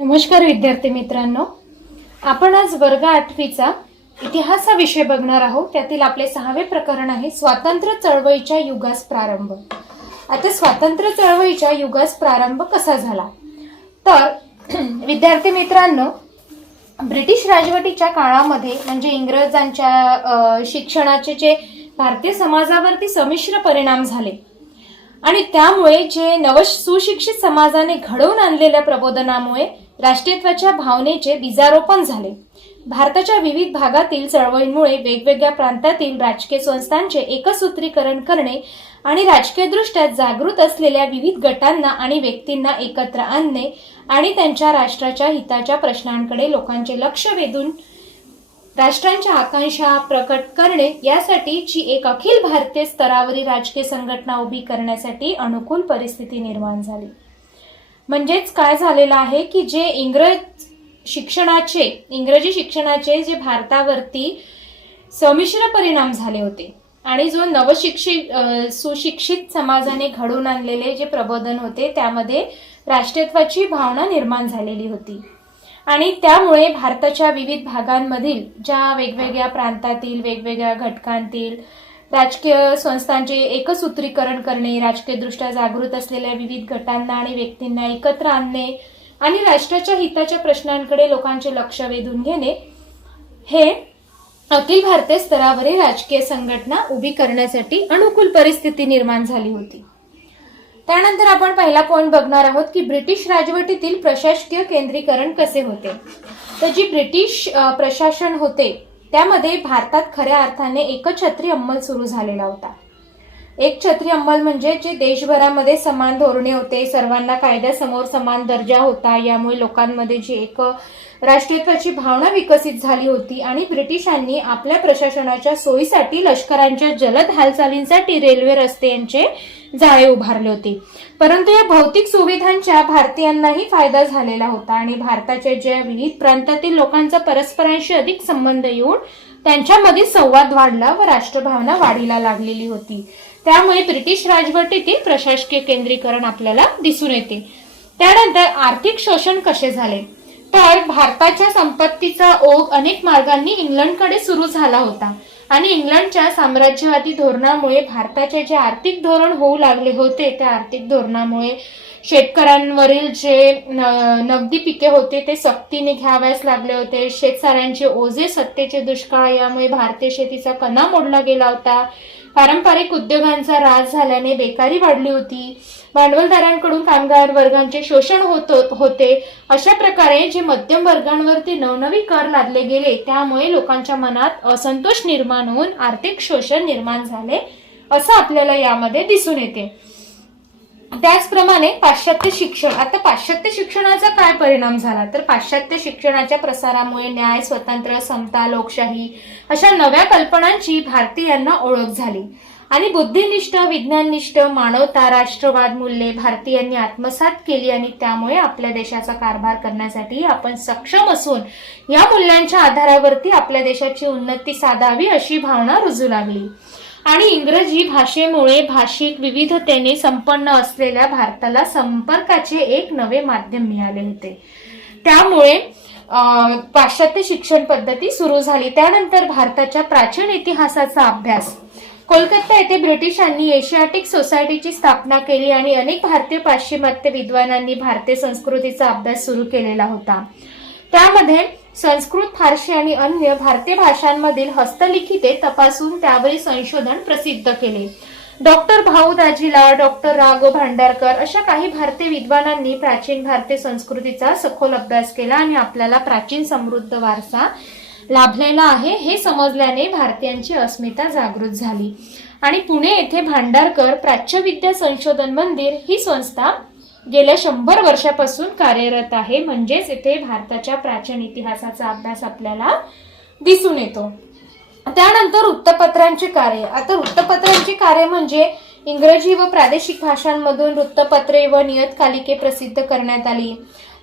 नमस्कार विद्यार्थी मित्रांनो, आपण आज वर्ग 8वीचा इतिहास हा विषय बघणार आहोत। त्यातील आपले 6वे प्रकरण आहे स्वातंत्र्य चळवळीच्या युगास प्रारंभ। आता स्वातंत्र्य चळवळीच्या युगास प्रारंभ कसा झाला तर विद्यार्थी मित्रांनो, ब्रिटिश राजवटीच्या काळामध्ये म्हणजे इंग्रजांच्या शिक्षणाचे जे भारतीय समाजावरती संमिश्र परिणाम झाले आणि त्यामुळे जे सुशिक्षित समाजाने घडवून आणलेल्या प्रबोधनामुळे राष्ट्रीयत्वाच्या भावनेचे बीजारोपण झाले। भारताच्या विविध भागातील चळवळींमुळे वेगवेगळ्या प्रांतातील राजकीय संस्थांचे एकसूत्रीकरण करणे आणि राजकीयदृष्ट्या जागृत असलेल्या विविध गटांना आणि व्यक्तींना एकत्र आणणे आणि त्यांच्या राष्ट्राच्या हिताच्या प्रश्नांकडे लोकांचे लक्ष वेधून राष्ट्रांच्या आकांक्षा प्रकट करणे यासाठीची एक अखिल भारतीय स्तरावरील राजकीय संघटना उभी करण्यासाठी अनुकूल परिस्थिती निर्माण झाली। म्हणजेच काय झालेलं आहे की जे इंग्रजी शिक्षणाचे जे भारतावरती संमिश्र परिणाम झाले होते आणि जो सुशिक्षित समाजाने घडवून आणलेले जे प्रबोधन होते त्यामध्ये राष्ट्रीयत्वाची भावना निर्माण झालेली होती आणि त्यामुळे भारताच्या विविध भागांमधील ज्या वेगवेगळ्या प्रांतातील वेगवेगळ्या घटकांतील राजकीय संस्थांचे एकसूत्रीकरण करणे, राजकीयदृष्ट्या जागृत असलेल्या विविध गटांना आणि व्यक्तींना एकत्र आणणे आणि राष्ट्राच्या हिताच्या प्रश्नांकडे लोकांचे लक्ष वेधून घेणे हे अखिल भारतीय स्तरावरील राजकीय संघटना उभी करण्यासाठी अनुकूल परिस्थिती निर्माण झाली होती। त्यानंतर आपण पहिला पॉइंट बघणार आहोत की ब्रिटिश राजवटीतील प्रशासकीय केंद्रीकरण कसे होते। तर जी ब्रिटिश प्रशासन होते त्यामध्ये भारतात खऱ्या अर्थाने एकछत्री अंमल सुरू झालेला होता। एकछत्री अंमल म्हणजे जे देशभरामध्ये समान धोरणे होते, सर्वांना कायद्यासमोर समान दर्जा होता, यामुळे लोकांमध्ये जी एक राष्ट्रीयत्वाची भावना विकसित झाली होती आणि ब्रिटिशांनी आपल्या प्रशासनाच्या सोयीसाठी लष्करांच्या जलद हालचालींसाठी रेल्वे रस्ते यांचे जाळे उभारले होते। परंतु या भौतिक सुविधांचा भारतीयांनाही फायदा झालेला होता आणि भारताच्या ज्या विविध प्रांतातील लोकांचा परस्परांशी अधिक संबंध येऊन त्यांच्यामध्ये संवाद वाढला व राष्ट्रभावना वाढीला लागलेली होती। त्यामुळे ब्रिटिश राजवटीतील प्रशासकीय केंद्रीकरण आपल्याला दिसून येते। त्यानंतर आर्थिक शोषण कसे झाले तर भारताच्या संपत्तीचा ओघ अनेक मार्गांनी इंग्लंडकडे सुरू झाला होता आणि इंग्लंडच्या साम्राज्यवादी धोरणामुळे भारताचे जे आर्थिक धोरण होऊ लागले होते त्या आर्थिक धोरणामुळे शेतकऱ्यांवरील जे नगदी पिके होते ते सक्तीने घ्याव्यास लागले होते। शेतसाऱ्यांचे ओझे, सत्तेचे दुष्काळ यामुळे भारतीय शेतीचा कणा मोडला गेला होता। पारंपरिक उद्योगांचा ऱ्हास झाल्याने बेकारी वाढली होती। भांडवलदारांकडून कामगार वर्गांचे शोषण होते। अशा प्रकारे जे मध्यम वर्गांवरती नवनवी कर लादले गेले त्यामुळे लोकांच्या मनात असंतोष निर्माण होऊन आर्थिक शोषण निर्माण झाले असं आपल्याला यामध्ये दिसून येते। त्याचप्रमाणे पाश्चात्य शिक्षण, आता पाश्चात्य शिक्षणाचा काय परिणाम झाला तर पाश्चात्य शिक्षणाच्या प्रसारामुळे न्याय, स्वातंत्र्य, समता, लोकशाही अशा नव्या कल्पनांची भारतीयांना ओळख झाली आणि बुद्धिनिष्ठ, विज्ञाननिष्ठ, मानवता, राष्ट्रवाद मूल्ये भारतीयांनी आत्मसात केली आणि त्यामुळे आपल्या देशाचा कारभार करण्यासाठी आपण सक्षम असून या मूल्यांच्या आधारावरती आपल्या देशाची उन्नती साधावी अशी भावना रुजू लागली आणि इंग्रजी भाषेमुळे भाषिक विविधतेने संपन्न असलेल्या भारताला संपर्काचे एक नवे माध्यम मिळाले होते। त्यामुळे पाश्चात्य शिक्षण पद्धती सुरू झाली। त्यानंतर भारताच्या प्राचीन इतिहासाचा अभ्यास, कोलकाता येथे ब्रिटिशांनी एशियाटिक सोसायटीची स्थापना केली आणि अनेक भारतीय पाश्चिमात्य विद्वानांनी भारतीय संस्कृतीचा अभ्यास सुरू केलेला होता। त्यामध्ये संस्कृत, फारसी आणि अन्य भारतीय भाषांमधील हस्तलिखिते तपासून त्यावरील संशोधन प्रसिद्ध केले। डॉक्टर भाऊ दाजीलाल, डॉक्टर राघव भांडारकर अशा काही भारतीय विद्वानांनी प्राचीन भारतीय संस्कृतीचा सखोल अभ्यास केला आणि आपल्याला प्राचीन समृद्ध वारसा लाभलेला आहे हे समजल्याने भारतीयांची अस्मिता जागृत झाली आणि पुणे येथे भांडारकर प्राच्यविद्या संशोधन मंदिर ही संस्था गेल्या 100 वर्षापासून कार्यरत आहे। म्हणजेच येथे भारताच्या प्राचीन इतिहासाचा अभ्यास आपल्याला दिसून येतो। त्यानंतर वृत्तपत्रांचे कार्य, आता वृत्तपत्रांचे कार्य म्हणजे इंग्रजी व प्रादेशिक भाषांमधून वृत्तपत्रे व नियतकालिके प्रसिद्ध करण्यात आली।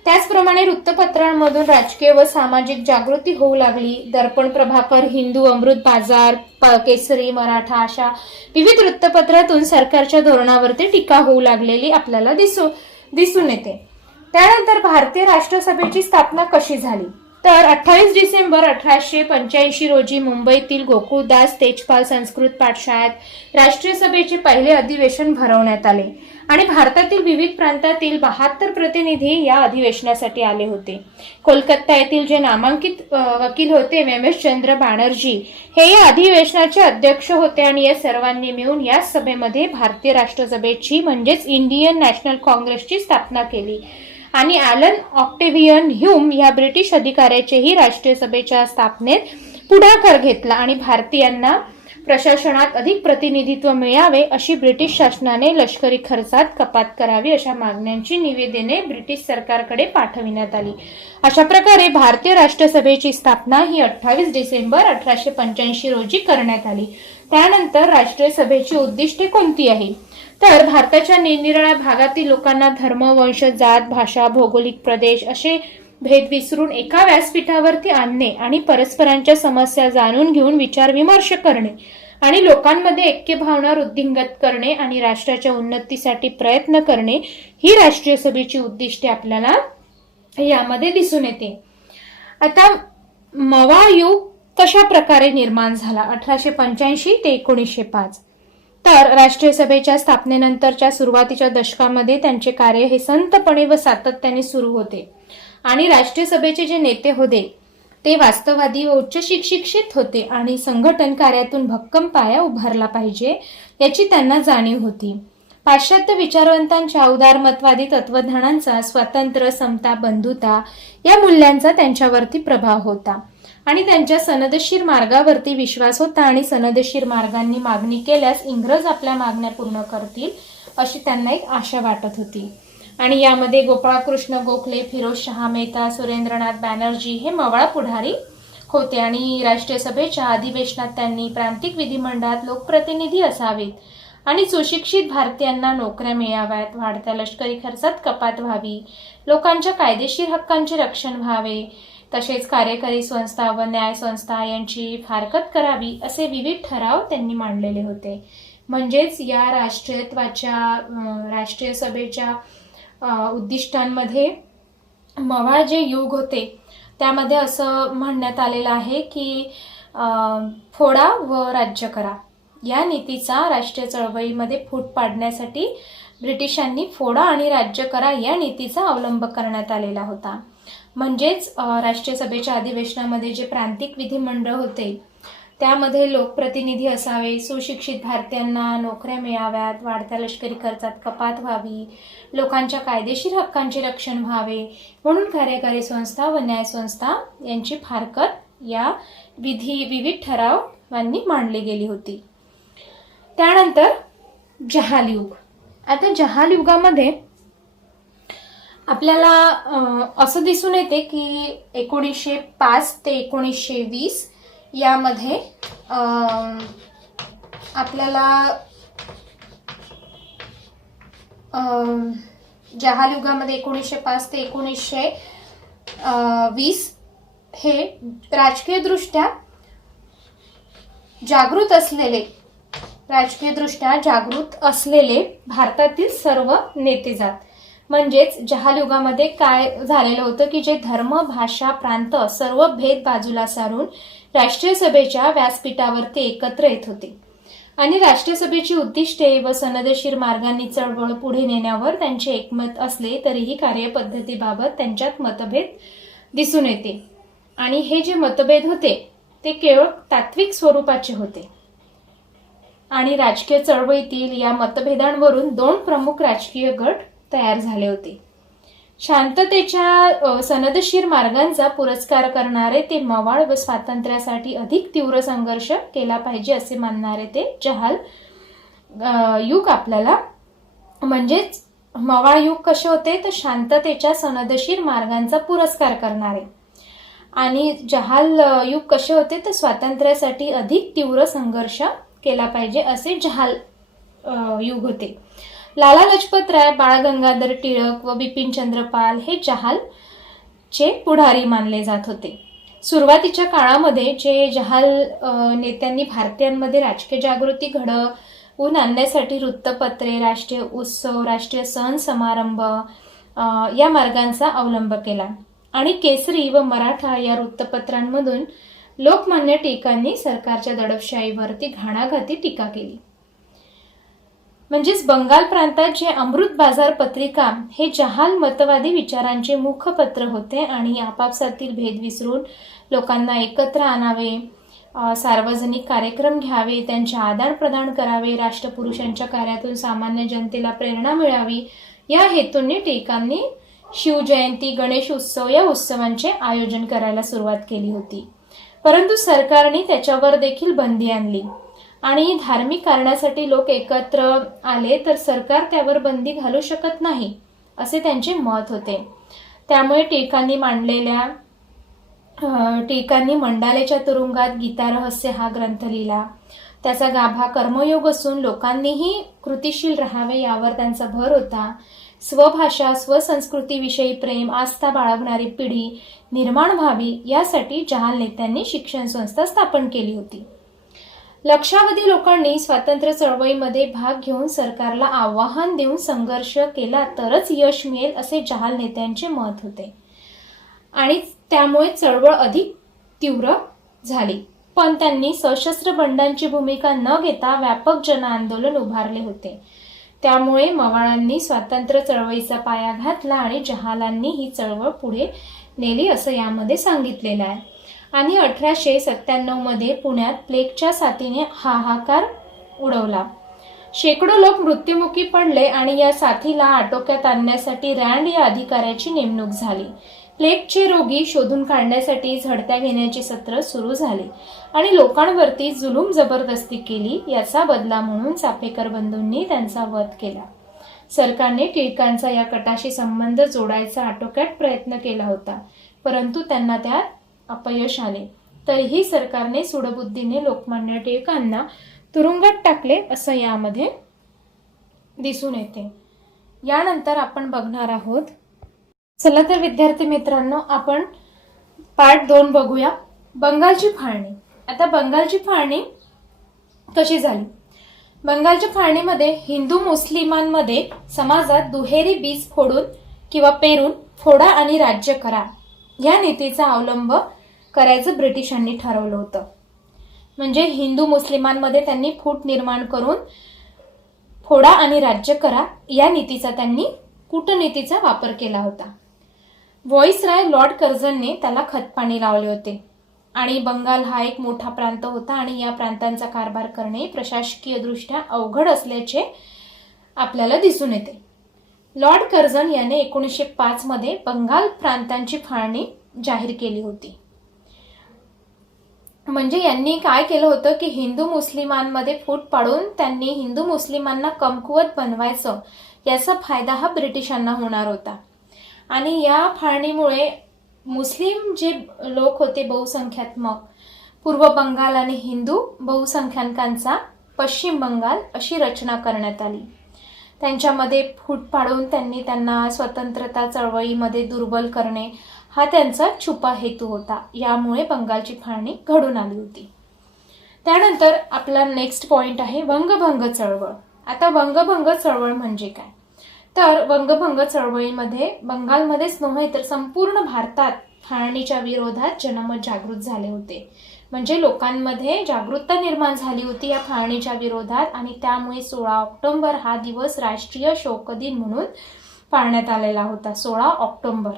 त्याचप्रमाणे वृत्तपत्रांमधून राजकीय व सामाजिक जागृती होऊ लागली। दर्पण, प्रभाकर, हिंदू, अमृत बाजार, केसरी, मराठा अशा विविध वृत्तपत्रातून सरकारच्या धोरणावरती टीका होऊ लागलेली आपल्याला दिसून येते। त्यानंतर भारतीय राष्ट्रसभेची स्थापना कशी झाली, तर 28 डिसेंबर 1885 रोजी मुंबईतील गोकुळदास तेजपाल संस्कृत पाठशाळेत राष्ट्रीय सभेचे पहिले अधिवेशन भरवण्यात आले आणि भारतातील विविध प्रांतातील 72 प्रतिनिधी या अधिवेशनासाठी आले होते. कोलकाता येथील जे नामांकित वकील होते एम.एस. चंद्र बॅनर्जी हे या अधिवेशनाचे अध्यक्ष होते आणि या सर्वांनी मिळून या सभेमध्ये भारतीय राष्ट्रसभेची म्हणजेच इंडियन नॅशनल काँग्रेसची स्थापना केली आणि ॲलन ऑक्टेव्हियन ह्यूम या ब्रिटिश अधिकाऱ्याचेही राष्ट्रीय सभेच्या स्थापनेत पुढाकार घेतला आणि भारतीयांना प्रशासनात अधिक प्रतिनिधित्व मिळावे अशी ब्रिटिश शासनाने लष्करी खर्चात कपात करावी अशा मागण्यांची निवेदने ब्रिटिश सरकारकडे पाठविण्यात आली. अशा प्रकारे भारतीय राष्ट्रसभेची स्थापना ही 28 डिसेंबर 1885 रोजी करण्यात आली. त्यानंतर राष्ट्रीय सभेची उद्दिष्टे कोणती आहे, तर भारताच्या निरनिराळ्या भागातील लोकांना धर्म, वंश, जात, भाषा, भौगोलिक प्रदेश असे भेद विसरून एका व्यासपीठावरती आणणे आणि परस्परांच्या समस्या जाणून घेऊन विचारविमर्श करणे आणि लोकांमध्ये ऐक्य भावना वृद्धिंगत करणे आणि राष्ट्राच्या उन्नतीसाठी प्रयत्न करणे ही राष्ट्रीय सभेची उद्दिष्टे आपल्याला यामध्ये दिसून येते. आता मवाळ युग कशा प्रकारे निर्माण झाला 1885 ते 1905, तर राष्ट्रीय सभेच्या स्थापनेनंतरच्या सुरुवातीच्या दशकामध्ये त्यांचे कार्य हे संतपणे व सातत्याने सुरू होते आणि राष्ट्रीय सभेचे जे नेते होते ते वास्तववादी व उच्च शिक्षित होते आणि संघटन कार्यातून भक्कम पाया उभारला पाहिजे याची त्यांना जाणीव होती. पाश्चात्य विचारवंतांच्या उदारमतवादी तत्वज्ञानांचा स्वातंत्र्य, समता, बंधुता या मूल्यांचा त्यांच्यावरती प्रभाव होता आणि त्यांच्या सनदशीर मार्गावरती विश्वास होता आणि सनदशीर मार्गांनी मागणी केल्यास इंग्रज आपल्या मागण्या पूर्ण करतील अशी त्यांना एक आशा वाटत होती. आणि यामध्ये गोपाळकृष्ण गोखले, फिरोजशहा मेहता, सुरेंद्रनाथ बॅनर्जी हे मवाळ पुढारी होते आणि राष्ट्रीय सभेच्या अधिवेशनात त्यांनी प्रांतिक विधिमंडळात लोकप्रतिनिधी असावेत आणि सुशिक्षित भारतीयांना नोकऱ्या मिळाव्यात, वाढत्या लष्करी खर्चात कपात व्हावी, लोकांच्या कायदेशीर हक्कांचे रक्षण व्हावे, तसेच कार्यकारी संस्था व न्याय संस्था यांची फारकत करावी असे विविध ठराव त्यांनी मांडलेले होते. म्हणजेच या राष्ट्रीय सभेच्या उद्दिष्टांमध्ये मवाळ जे युग होते त्यामध्ये असं म्हणण्यात आलेलं आहे की फोडा व राज्य करा या नीतीचा राष्ट्रीय चळवळीमध्ये फूट पाडण्यासाठी ब्रिटिशांनी फोडा आणि राज्य करा या नीतीचा अवलंब करण्यात आलेला होता. म्हणजेच राष्ट्रीय सभेच्या अधिवेशनामध्ये जे प्रांतिक विधिमंडळ होते त्यामध्ये लोकप्रतिनिधी असावे, सुशिक्षित भारतीयांना नोकऱ्या मिळाव्यात, वाढत्या लष्करी खर्चात कपात व्हावी, लोकांच्या कायदेशीर हक्कांचे रक्षण व्हावे म्हणून कार्यकारी संस्था व न्याय संस्था यांची फारकत या विविध ठरावांनी मांडली गेली होती. त्यानंतर जहाल युग. आता जहाल युगामध्ये आपल्याला असं दिसून येते की 1905 ते 1920 यामध्ये आपल्याला जहाल युगामध्ये 1905 ते 1920 हे राजकीयदृष्ट्या जागृत असलेले भारतातील सर्व नेते जात. म्हणजेच जहाल युगामध्ये काय झालेलं होतं की जे धर्म, भाषा, प्रांत सर्व भेद बाजूला सारून राष्ट्रीय सभेच्या व्यासपीठावरती एकत्र येत होते आणि राष्ट्रीय सभेची उद्दिष्टे व सनदशीर मार्गांनी चळवळ पुढे नेण्यावर त्यांचे एकमत असले तरीही कार्यपद्धतीबाबत त्यांच्यात मतभेद दिसून येते आणि हे जे मतभेद होते ते केवळ तात्विक स्वरूपाचे होते आणि राजकीय चळवळीतील या मतभेदांवरून दोन प्रमुख राजकीय गट तयार झाले होते. शांततेच्या सनदशीर मार्गांचा पुरस्कार करणारे ते मवाळ व स्वातंत्र्यासाठी अधिक तीव्र संघर्ष केला पाहिजे असे मानणारे ते जहाल युग आपल्याला. म्हणजेच मवाळ युग कसे होते तर शांततेच्या सनदशीर मार्गांचा पुरस्कार करणारे आणि जहाल युग कसे होते तर स्वातंत्र्यासाठी अधिक तीव्र संघर्ष केला पाहिजे असे जहाल युग होते. लाला लजपत राय, बाळ गंगाधर टिळक व बिपिनचंद्र पाल हे जहालचे पुढारी मानले जात होते. सुरुवातीच्या काळामध्ये जे जहाल नेत्यांनी भारतीयांमध्ये राजकीय जागृती घडवून आणण्यासाठी वृत्तपत्रे, राष्ट्रीय उत्सव, राष्ट्रीय सण समारंभ या मार्गांचा अवलंब केला आणि केसरी व मराठा या वृत्तपत्रांमधून लोकमान्य टिळकांनी सरकारच्या दडपशाहीवरती घाणाघाती टीका केली. म्हणजेच बंगाल प्रांतात जे अमृत बाजार पत्रिका हे जहाल मतवादी विचारांचे मुखपत्र होते आणि आपापसातील भेद विसरून लोकांना एकत्र आणावे, सार्वजनिक कार्यक्रम घ्यावे, त्यांचे आदान प्रदान करावे, राष्ट्रपुरुषांच्या कार्यातून सामान्य जनतेला प्रेरणा मिळावी या हेतूने टिळकांनी शिवजयंती, गणेश उत्सव या उत्सवांचे आयोजन करायला सुरुवात केली होती. परंतु सरकारने त्याच्यावर देखील बंदी आणली आणि धार्मिक कारणासाठी लोक एकत्र आले तर सरकार त्यावर बंदी घालू शकत नाही असे त्यांचे मत होते. त्यामुळे टिळकांनी मंडालेच्या तुरुंगात गीता रहस्य हा ग्रंथ लिहिला. त्याचा गाभा कर्मयोग असून लोकांनीही कृतिशील राहावे यावर त्यांचा भर होता. स्वभाषा स्वसंस्कृतीविषयी प्रेम आस्था बाळगणारी पिढी निर्माण व्हावी यासाठी जहाल नेत्यांनी शिक्षण संस्था स्थापन केली होती. लक्षावधी लोकांनी स्वातंत्र्य चळवळीमध्ये भाग घेऊन सरकारला आव्हान देऊन संघर्ष केला तरच यश मिळेल असे जहाल नेत्यांचे मत होते आणि त्यामुळे चळवळ अधिक तीव्र झाली. पण त्यांनी सशस्त्र बंडांची भूमिका न घेता व्यापक जन आंदोलन उभारले होते. त्यामुळे मवाळांनी स्वातंत्र्य चळवळीचा पाया घातला आणि जहालांनी ही चळवळ पुढे नेली असं यामध्ये सांगितलेलं आहे. आणि 1897 मध्ये पुण्यात प्लेगच्या साथीने हाहाकार उडवला. शेकडो लोक मृत्युमुखी पडले आणि या साथीला आटोक्यात आणण्यासाठी रँड या अधिकाऱ्याची नेमणूक झाली. प्लेगचे रोगी शोधून काढण्यासाठी झडत्या घेण्याची सत्र सुरू झाली आणि लोकांवरती जुलूम जबरदस्ती केली. याचा बदला म्हणून चाफेकर बंधूंनी त्यांचा वध केला. सरकारने टिळकांचा या कटाशी संबंध जोडायचा आटोक्यात प्रयत्न केला होता, परंतु त्यांना त्यात अपयश आले. तरीही सरकारने सूडबुद्धीने लोकमान्य टिळकांना तुरुंगात टाकले असं यामध्ये दिसून येते. यानंतर आपण बघणार आहोत. चला तर विद्यार्थी मित्रांनो, आपण पार्ट 2 बघूया. बंगालची फाळणी. आता बंगालची फाळणी कशी झाली? बंगालच्या फाळणीमध्ये हिंदू मुस्लिमांमध्ये समाजात दुहेरी बीज फोडून किंवा पेरून फोडा आणि राज्य करा या नीतीचा अवलंब करायचं ब्रिटिशांनी ठरवलं होतं. म्हणजे हिंदू मुस्लिमांमध्ये त्यांनी फूट निर्माण करून फोडा आणि राज्य करा या नीतीचा त्यांनी कूटनीतीचा वापर केला होता. व्हॉइसराय लॉर्ड कर्झनने त्याला खतपाणी लावले होते आणि बंगाल हा एक मोठा प्रांत होता आणि या प्रांतांचा कारभार करणे प्रशासकीय दृष्ट्या अवघड असल्याचे आपल्याला दिसून येते. लॉर्ड कर्झन याने 1905 मध्ये बंगाल प्रांतांची फाळणी जाहीर केली होती. म्हणजे यांनी काय केलं होतं की हिंदू मुस्लिमांमध्ये फूट पाडून त्यांनी हिंदू मुस्लिमांना कमकुवत बनवायचं याचा फायदा हा ब्रिटिशांना होणार होता. आणि या फाळणीमुळे मुस्लिम जे लोक होते बहुसंख्यात्मक पूर्व बंगाल आणि हिंदू बहुसंख्याकांचा पश्चिम बंगाल अशी रचना करण्यात आली. त्यांच्यामध्ये फूट पाडून त्यांना स्वतंत्रता चळवळीमध्ये दुर्बल करणे हा त्यांचा छुपा हेतू होता. यामुळे बंगालची फाळणी घडून आली होती. त्यानंतर आपला नेक्स्ट पॉइंट आहे वंगभंग चळवळ. आता वंगभंग चळवळ म्हणजे काय? तर वंगभंग चळवळीमध्ये बंगालमध्येच नव्हे तर संपूर्ण भारतात फाळणीच्या विरोधात जनमत जागृत झाले होते. म्हणजे लोकांमध्ये जागरूकता निर्माण झाली होती या फाळणीच्या विरोधात आणि त्यामुळे 16 ऑक्टोबर हा दिवस राष्ट्रीय शोक दिन म्हणून पाळण्यात आलेला होता. 16 ऑक्टोबर.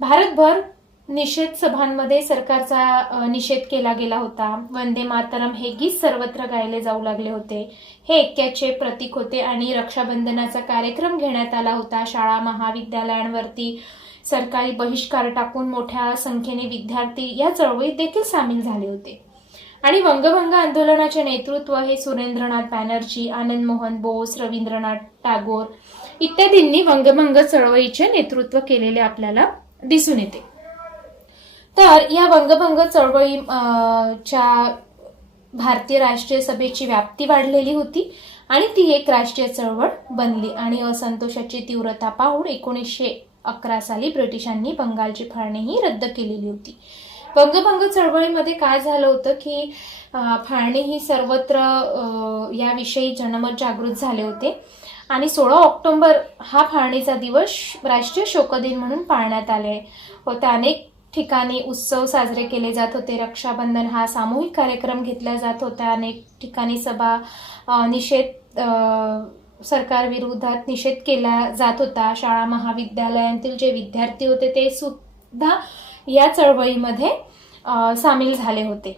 भारतभर निषेध सभांमध्ये सरकारचा निषेध केला गेला होता. वंदे मातरम हे गीत सर्वत्र गायले जाऊ लागले होते. हे ऐक्याचे प्रतीक होते आणि रक्षाबंधनाचा कार्यक्रम घेण्यात आला होता. शाळा महाविद्यालयांवरती सरकारी बहिष्कार टाकून मोठ्या संख्येने विद्यार्थी या चळवळीत देखील सामील झाले होते. आणि वंगभंग आंदोलनाचे नेतृत्व हे सुरेंद्रनाथ बॅनर्जी, आनंद मोहन बोस, रवींद्रनाथ टागोर इत्यादींनी वंगभंग चळवळीचे नेतृत्व केलेले आपल्याला दिसून येते. तर या वंगभंग चळवळीच्या भारतीय राष्ट्रीय सभेची व्याप्ती वाढलेली होती आणि ती एक राष्ट्रीय चळवळ बनली आणि असंतोषाची तीव्रता पाहून 1911 साली ब्रिटिशांनी बंगालची फाळणीही रद्द केलेली होती. वंगभंग चळवळीमध्ये काय झालं होतं की फाळणी ही सर्वत्र याविषयी जनमत जागृत झाले होते आणि 16 ऑक्टोबर हा फाळणीचा दिवस राष्ट्रीय शोक दिन म्हणून पाळण्यात आले होते. अनेक ठिकाणी उत्सव साजरे केले जात होते. रक्षाबंधन हा सामूहिक कार्यक्रम घेतला जात होता. अनेक ठिकाणी सभा, निषेध, सरकार विरोधात निषेध केला जात होता. शाळा महाविद्यालयांतील जे विद्यार्थी होते ते सुद्धा या चळवळीमध्ये सामील झाले होते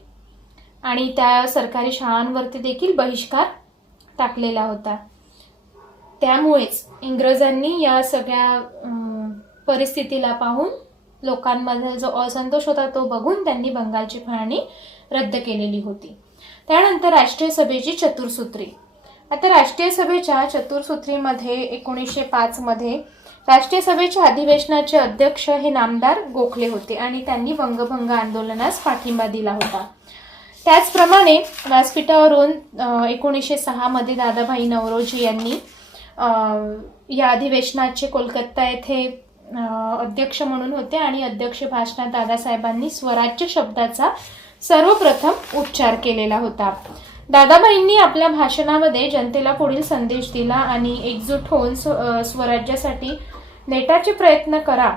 आणि त्या सरकारी शाळांवरती देखील बहिष्कार टाकलेला होता. त्यामुळेच इंग्रजांनी या सगळ्या परिस्थितीला पाहून, लोकांमध्ये जो असंतोष होता तो बघून त्यांनी बंगालची फाळणी रद्द केलेली होती. त्यानंतर राष्ट्रीय सभेची चतुर्सूत्री. आता राष्ट्रीय सभेच्या चतुर्सूत्रीमध्ये 1905 मध्ये राष्ट्रीय सभेच्या अधिवेशनाचे अध्यक्ष हे नामदार गोखले होते आणि त्यांनी वंगभंग आंदोलनास पाठिंबा दिला होता. त्याचप्रमाणे व्यासपीठावरून 1906 मध्ये दादाभाई नौरोजी यांनी या अधिवेशनाचे कोलकाता येथे अध्यक्ष म्हणून होते आणि अध्यक्ष भाषणात दादासाहेबांनी स्वराज्य शब्दाचा सर्वप्रथम उच्चार केलेला होता. दादाभाईंनी आपल्या भाषणामध्ये जनतेला पुढील संदेश दिला आणि एकजूट होऊन स्वराज्यासाठी नेटाचे प्रयत्न करा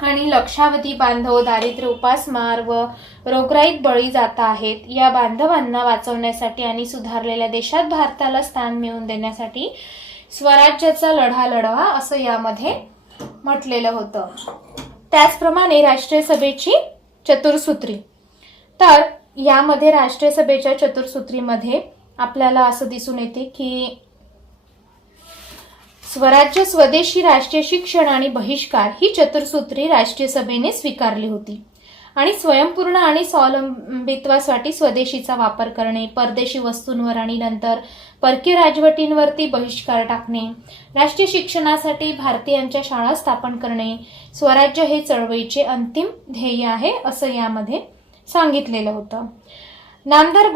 आणि लक्षावधी बांधव दारिद्र्य, उपासमार व रोगराईत बळी जात आहेत. या बांधवांना वाचवण्यासाठी आणि सुधारलेल्या देशात भारताला स्थान मिळवून देण्यासाठी स्वराज्याचा लढा लढवा असं यामध्ये म्हटलेलं होतं. त्याचप्रमाणे राष्ट्रीय सभेची चतुर्सूत्री. तर यामध्ये राष्ट्रीय सभेच्या चतुर्सूत्रीमध्ये आपल्याला असं दिसून येते की स्वराज्य, स्वदेशी, राष्ट्रीय शिक्षण आणि बहिष्कार ही चतुर्सूत्री राष्ट्रीय सभेने स्वीकारली होती आणि स्वयंपूर्ण आणि स्वावलंबित्वासाठी स्वदेशीचा वापर करणे, परदेशी वस्तूंवर आणि नंतर परकीय राजवटींवरती बहिष्कार टाकणे, राष्ट्रीय शिक्षणासाठी भारतीयांच्या शाळा स्थापन करणे, स्वराज्य हे चळवळीचे अंतिम ध्येय आहे असं यामध्ये सांगितलेलं होतं. नामदार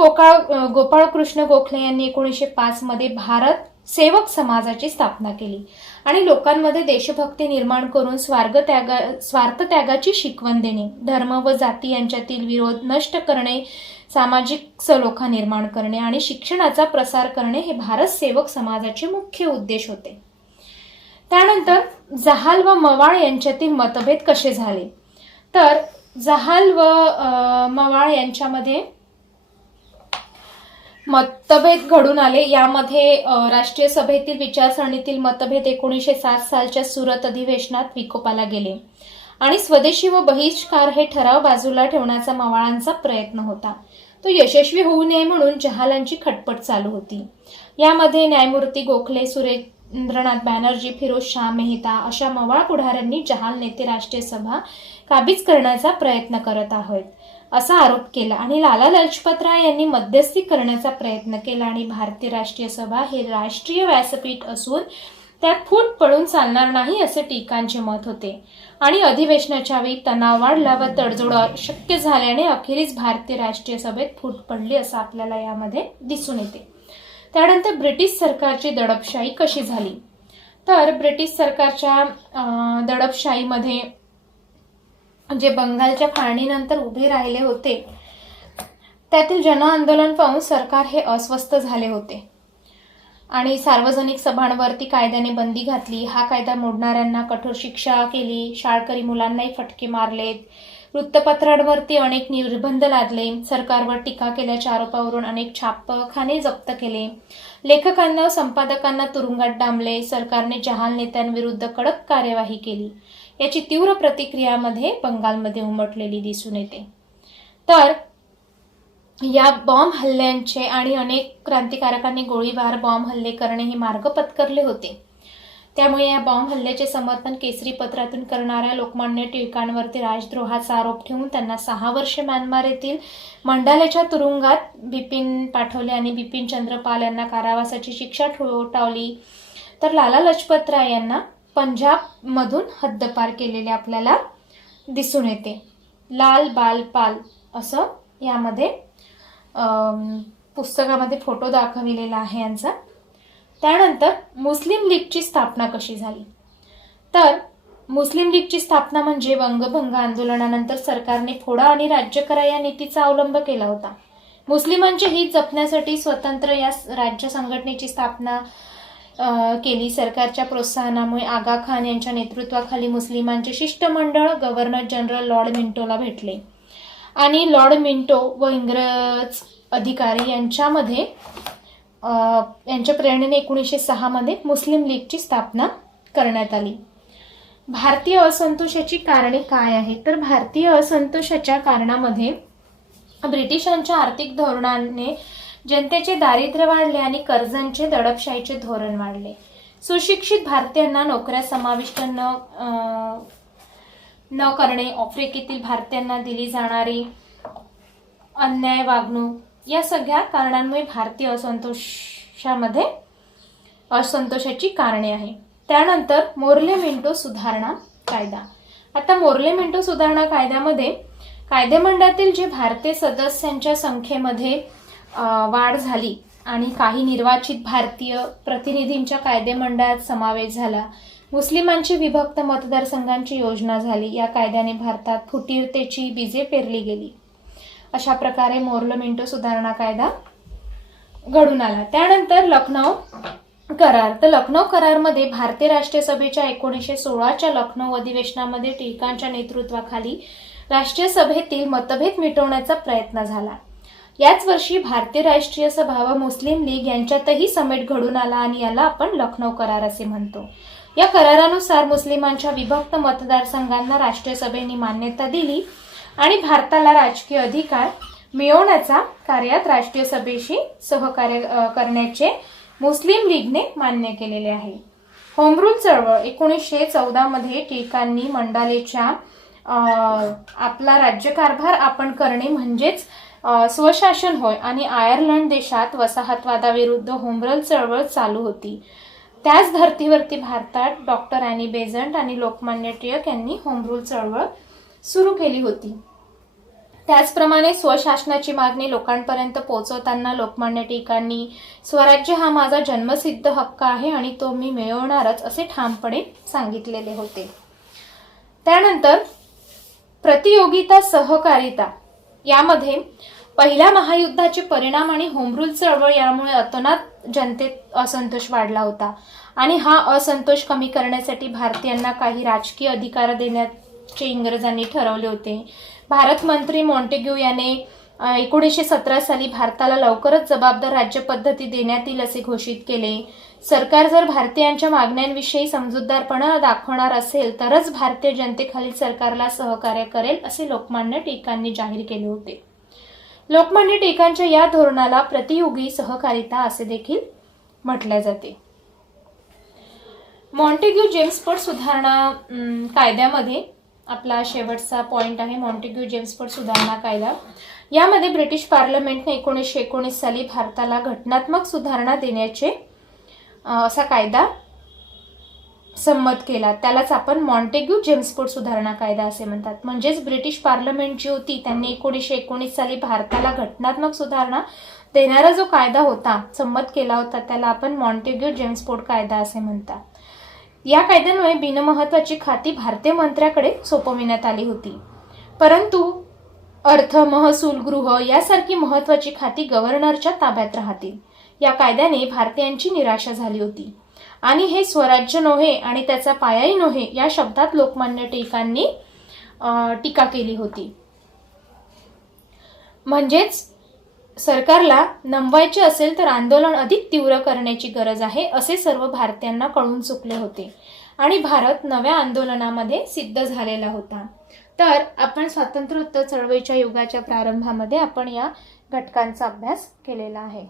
गोपाळकृष्ण गोखले यांनी 1905 मध्ये भारत सेवक समाजाची स्थापना केली आणि लोकांमध्ये देशभक्ती निर्माण करून स्वार्थत्यागाची शिकवण देणे, धर्म व जाती यांच्यातील विरोध नष्ट करणे, सामाजिक सलोखा निर्माण करणे आणि शिक्षणाचा प्रसार करणे हे भारत सेवक समाजाचे मुख्य उद्देश होते. त्यानंतर जहाल व मवाळ यांच्यातील मतभेद कसे झाले. तर जहाल व मवाळ यांच्यामध्ये मतभेद घडून आले. यामध्ये राष्ट्रीय सभेतील विचारसरणीतील मतभेद 1907 सालच्या सुरत अधिवेशनात विकोपाला गेले आणि स्वदेशी व बहिष्कार हे ठराव बाजूला ठेवण्याचा मवाळांचा प्रयत्न होता. तो यशस्वी होऊ नये म्हणून जहालांची खटपट चालू होती. यामध्ये न्यायमूर्ती गोखले, सुरेंद्रनाथ बॅनर्जी, फिरोज शाह मेहता अशा मवाळ पुढाऱ्यांनी जहाल नेते राष्ट्रीय सभा काबीज करण्याचा प्रयत्न करत आहेत असा आरोप केला आणि लाला लजपत राय यांनी मध्यस्थी करण्याचा प्रयत्न केला आणि भारतीय राष्ट्रीय सभा हे राष्ट्रीय व्यासपीठ असून त्यात फूट पडून चालणार नाही असे टीकांचे मत होते आणि अधिवेशनाच्या वेळी तणाव वाढला व तडजोड अशक्य झाल्याने अखेरीस भारतीय राष्ट्रीय सभेत फूट पडली असं आपल्याला यामध्ये दिसून येते. त्यानंतर ब्रिटिश सरकारची दडपशाही कशी झाली. तर ब्रिटिश सरकारच्या दडपशाहीमध्ये जे बंगालच्या फाळणीनंतर उभे राहिले होते त्यातील जन आंदोलन पाहून सरकार हे अस्वस्थ झाले होते आणि सार्वजनिक सभांवरती कायद्याने बंदी घातली. हा कायदा मोडणाऱ्यांना कठोर शिक्षा केली. शाळकरी मुलांनाही फटके मारलेत. वृत्तपत्रांवरती अनेक निर्बंध लादले. सरकारवर टीका केल्याच्या आरोपावरून अनेक छापखाने जप्त केले. लेखकांना व संपादकांना तुरुंगात डांबले. सरकारने जहाल नेत्यांविरुद्ध कडक कार्यवाही केली. याची तीव्र प्रतिक्रियामध्ये बंगालमध्ये उमटलेली दिसून येते. तर या बॉम्ब हल्ल्यांचे आणि अनेक क्रांतिकारकांनी गोळीबार, बॉम्ब हल्ले करणे हे मार्ग पत्करले होते. त्यामुळे या बॉम्ब हल्ल्याचे समर्थन केसरी पत्रातून करणाऱ्या लोकमान्य टिळकांवरती राजद्रोहाचा आरोप ठेवून त्यांना 6 वर्षे म्यानमार येथील मंडालेच्या तुरुंगात बिपिन पाठवले आणि बिपिन चंद्र पाल यांना कारावासाची शिक्षा ठोठावली. तर लाला लजपत राय यांना पंजाब मधून हद्दपार केलेले आपल्याला दिसून येते. लाल बाल पाल असं यामध्ये पुस्तकामध्ये फोटो दाखविलेला आहे यांचा. त्यानंतर मुस्लिम लीगची स्थापना कशी झाली. तर मुस्लिम लीगची स्थापना म्हणजे वंगभंग आंदोलनानंतर सरकारने फोडा आणि राज्य करा या नीतीचा अवलंब केला होता. मुस्लिमांचे हित जपण्यासाठी स्वतंत्र या राज्य संघटनेची स्थापना केली. सरकारच्या प्रोत्साहनामुळे आगा खान यांच्या नेतृत्वाखाली मुस्लिमांचे शिष्टमंडळ गव्हर्नर जनरल लॉर्ड मिंटोला भेटले आणि लॉर्ड मिंटो व इंग्रज अधिकारी यांच्यामध्ये यांच्या प्रेरणेने 1906 मध्ये मुस्लिम लीगची स्थापना करण्यात आली. भारतीय असंतोषाची कारणे काय आहेत? तर भारतीय असंतोषाच्या कारणामध्ये ब्रिटिशांच्या आर्थिक धोरणाने जनतेचे दारिद्र्य वाढले आणि कर्जांचे दडपशाहीचे धोरण वाढले. सुशिक्षित भारतीयांना नोकऱ्या समाविष्ट न करणे, आफ्रिकेतील भारतीयांना दिली जाणारी अन्याय वागणूक या सगळ्या कारणांमुळे भारतीय असंतोषाची कारणे आहे. त्यानंतर मोर्ले मिंटो सुधारणा कायदा. आता मोर्ले मिंटो सुधारणा कायद्यामध्ये कायदेमंडळातील जे भारतीय सदस्यांच्या संख्येमध्ये वाढ झाली आणि काही निर्वाचित भारतीय प्रतिनिधींच्या कायदेमंडळात समावेश झाला. मुस्लिमांची विभक्त मतदारसंघांची योजना झाली. या कायद्याने भारतात फुटीरतेची बीजे पेरली गेली. अशा प्रकारे मोर्ले मिंटो सुधारणा कायदा घडून आला. त्यानंतर लखनौ करार. तर लखनौ करारमध्ये भारतीय राष्ट्रीय सभेच्या 1916च्या लखनौ अधिवेशनामध्ये टिळकांच्या नेतृत्वाखाली राष्ट्रीय सभेतील मतभेद मिटवण्याचा प्रयत्न झाला. याच वर्षी भारतीय राष्ट्रीय सभा व मुस्लिम लीग यांच्यातही समेट घडून आला आणि याला आपण लखनौ करार असे म्हणतो. या करारानुसार मुस्लिमांच्या विभक्त मतदारसंघांना राष्ट्रीय सभेने मान्यता दिली आणि भारताला राजकीय अधिकार मिळवण्याचा कार्यात राष्ट्रीय सभेशी सहकार्य करण्याचे मुस्लिम लीगने मान्य केलेले आहे. होम रूल चळवळ 1914 मध्ये टिळकांनी मंडालेच्या आपला राज्यकारभार आपण करणे म्हणजेच स्वशासन होय आणि आयर्लंड देशात वसाहतवादाविरुद्ध होम रूल चळवळ चालू होती. त्याच धर्तीवरती भारतात डॉक्टर ॲनी बेझंट आणि लोकमान्य टिळक यांनी होम रूल चळवळ सुरू केली होती. त्याचप्रमाणे स्वशासनाची मागणी लोकांपर्यंत पोहोचवताना लोकमान्य टिळकांनी स्वराज्य हा माझा जन्मसिद्ध हक्क आहे आणि तो मी मिळवणारच असे ठामपणे सांगितलेले होते. त्यानंतर प्रतियोगिता सहकारिता यामध्ये पहिल्या महायुद्धाचे परिणाम आणि होम रूल चळवळ यामुळे अतोनात जनतेत असंतोष वाढला होता आणि हा असंतोष कमी करण्यासाठी भारतीयांना काही राजकीय अधिकार देण्याचे इंग्रजांनी ठरवले होते. भारत मंत्री मॉन्टेग्यू याने 1917 साली भारताला लवकरच जबाबदार राज्य पद्धती देण्यात येईल असे घोषित केले. सरकार जर भारतीयांच्या मागण्यांविषयी समजूतदारपणा दाखवणार असेल तरच भारतीय जनतेखालील सरकारला सहकार्य करेल असे लोकमान्य टिळकांनी जाहीर केले होते. लोकमान्य टिळकांच्या या धोरणाला प्रतियोगी सहकारिता असे देखील म्हटले जाते. मॉन्टेग्यू जेम्सफोर्ड सुधारणा कायद्यामध्ये आपला शेवटचा पॉइंट आहे मॉन्टेग्यू जेम्सफोर्ड सुधारणा कायदा. यामध्ये ब्रिटिश पार्लमेंटने 1919 साली भारताला घटनात्मक सुधारणा देण्याचे असा कायदा संमत केला. त्यालाच आपण मॉन्टेग्यू जेम्सफोर्ड सुधारणा कायदा असे म्हणतात. म्हणजेच ब्रिटिश पार्लमेंट जी होती त्यांनी 1919 साली भारताला घटनात्मक सुधारणा देणारा जो कायदा होता संमत केला होता त्याला आपण मॉन्टेग्यू जेम्सफोर्ड कायदा असे म्हणतात. या कायद्यामुळे बिनमहत्वाची खाती भारतीय मंत्र्याकडे सोपविण्यात आली होती, परंतु अर्थ, महसूल, गृह यासारखी महत्वाची खाती गव्हर्नरच्या ताब्यात राहतील. या कायद्याने भारतीयांची निराशा झाली होती आणि हे स्वराज्य नव्हे आणि त्याचा पायाही नव्हे या शब्दात लोकमान्य टिळकांनी टीका केली होती. म्हणजेच सरकारला नमवायचे असेल तर आंदोलन अधिक तीव्र करण्याची गरज आहे असे सर्व भारतीयांना कळून चुकले होते आणि भारत नव्या आंदोलनामध्ये सिद्ध झालेला होता. तर आपण स्वातंत्र्योत्तर चळवळीच्या युगाच्या प्रारंभामध्ये आपण या घटकांचा अभ्यास केलेला आहे.